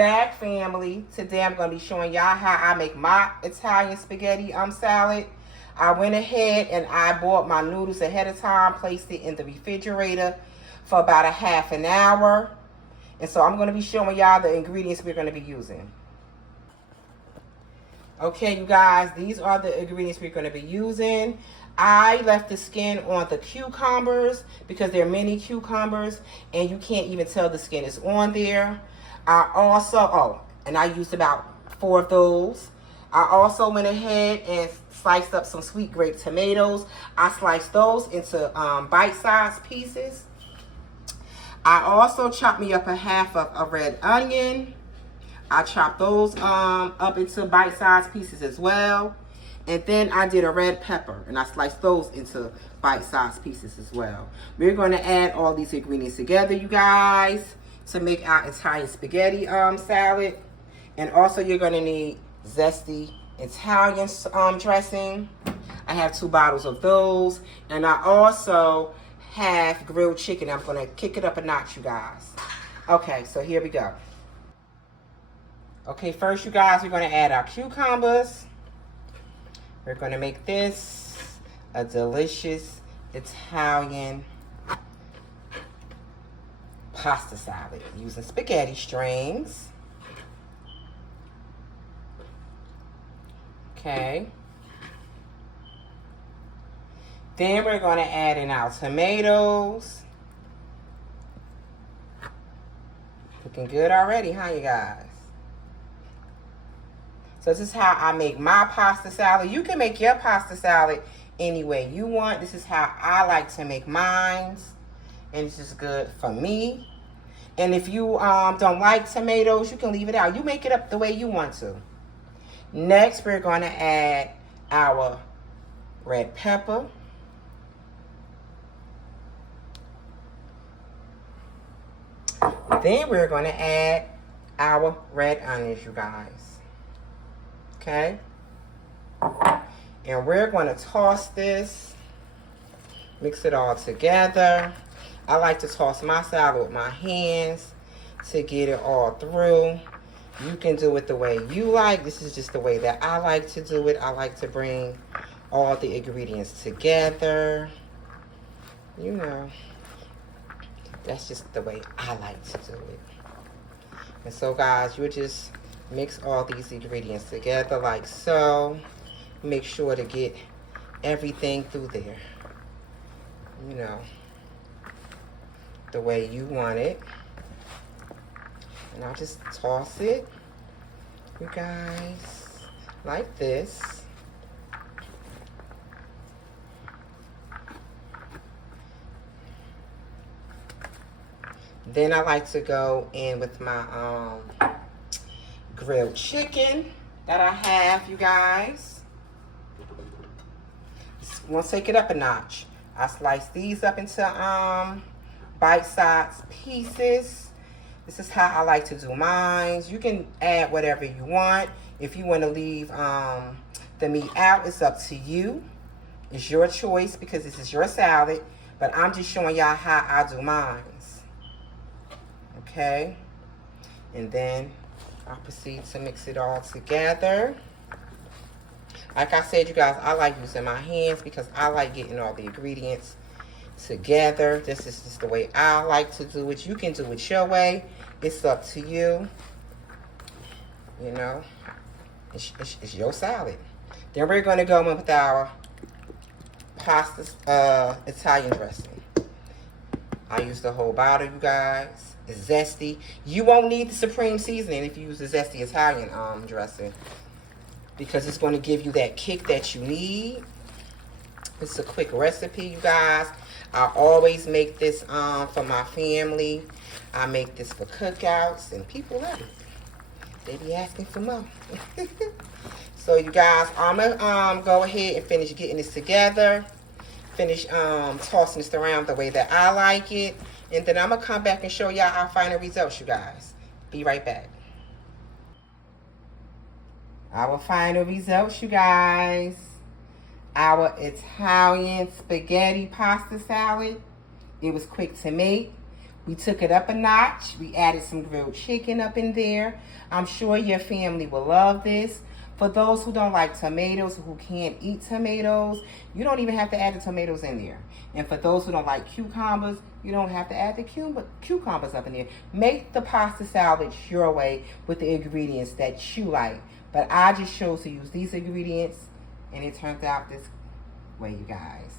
back, family. Today I'm going to be showing y'all how I make my Italian spaghetti salad. I went ahead and I bought my noodles ahead of time, placed it in the refrigerator for about a half an hour. And so I'm going to be showing y'all the ingredients we're going to be using. Okay, you guys, these are the ingredients we're going to be using. I left the skin on the cucumbers because there are many cucumbers and you can't even tell the skin is on there. I also, and I used about 4 of those. I also went ahead and sliced up some sweet grape tomatoes. I sliced those into bite-sized pieces. I also chopped me up a half of a red onion. I chopped those up into bite-sized pieces as well. And then I did a red pepper, and I sliced those into bite-sized pieces as well. We're going to add all these ingredients together, you guys, to make our Italian spaghetti salad. And also you're going to need zesty Italian dressing. I have 2 bottles of those. And I also have grilled chicken. I'm going to kick it up a notch, you guys. Okay, so here we go. Okay, first, you guys, we're going to add our cucumbers. We're going to make this a delicious Italian pasta salad using spaghetti strings. Okay. Then we're going to add in our tomatoes. Looking good already, huh, you guys? So this is how I make my pasta salad. You can make your pasta salad any way you want. This is how I like to make mine. And this is good for me. And if you don't like tomatoes, you can leave it out. You make it up the way you want to. Next, we're going to add our red pepper. Then we're going to add our red onions, you guys. Okay, and we're going to toss this, mix it all together. I like to toss my salad with my hands to get it all through. You can do it the way you like. This is just the way that I like to do it. I like to bring all the ingredients together. You know, that's just the way I like to do it. And so, guys, you're just mix all these ingredients together like so. Make sure to get everything through there, you know, the way you want it. And I'll just toss it, you guys, like this. Then I like to go in with my grilled chicken that I have, you guys. We'll take it up a notch. I slice these up into bite-sized pieces. This is how I like to do mine. You can add whatever you want. If you want to leave the meat out, it's up to you. It's your choice because this is your salad. But I'm just showing y'all how I do mine. Okay? And then I'll proceed to mix it all together. Like I said, you guys, I like using my hands because I like getting all the ingredients together. This is just the way I like to do it. You can do it your way. It's up to you. You know, it's your salad. Then we're going to go in with our pasta Italian dressing. I use the whole bottle, you guys. It's zesty. You won't need the supreme seasoning if you use the zesty Italian dressing because it's going to give you that kick that you need. It's a quick recipe, you guys. I always make this for my family. I make this for cookouts and people love it. They be asking for more. So you guys, I'm gonna go ahead and finish getting this together. Finish tossing this around the way that I like it. And then I'm going to come back and show y'all our final results, you guys. Be right back. Our final results, you guys. Our Italian spaghetti pasta salad. It was quick to make. We took it up a notch. We added some grilled chicken up in there. I'm sure your family will love this. For those who don't like tomatoes, who can't eat tomatoes, you don't even have to add the tomatoes in there. And for those who don't like cucumbers, you don't have to add the cucumbers up in there. Make the pasta salad your way with the ingredients that you like. But I just chose to use these ingredients, and it turned out this way, you guys.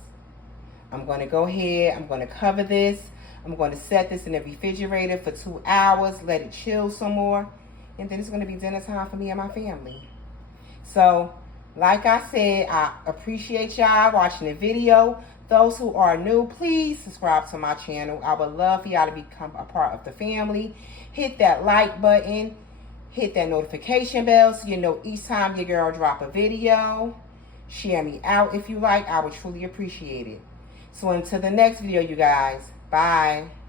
I'm going to go ahead. I'm going to cover this. I'm going to set this in the refrigerator for 2 hours, let it chill some more, and then it's going to be dinner time for me and my family. So, like I said, I appreciate y'all watching the video. Those who are new, please subscribe to my channel. I would love for y'all to become a part of the family. Hit that like button. Hit that notification bell so you know each time your girl drop a video. Share me out if you like. I would truly appreciate it. So until the next video, you guys. Bye.